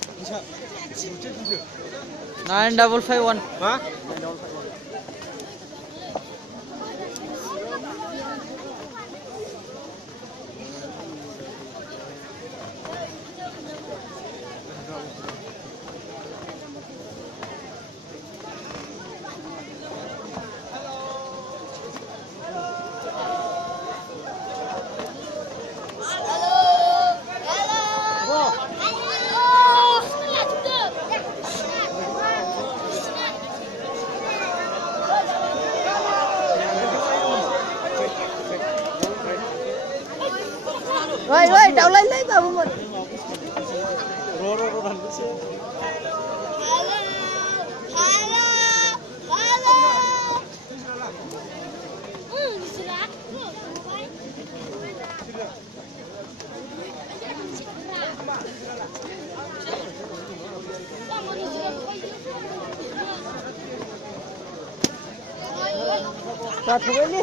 9551 Hả? Rồi, đậu lên lấy vào mình. Rồi thành cái xe. Rồi, thử đi.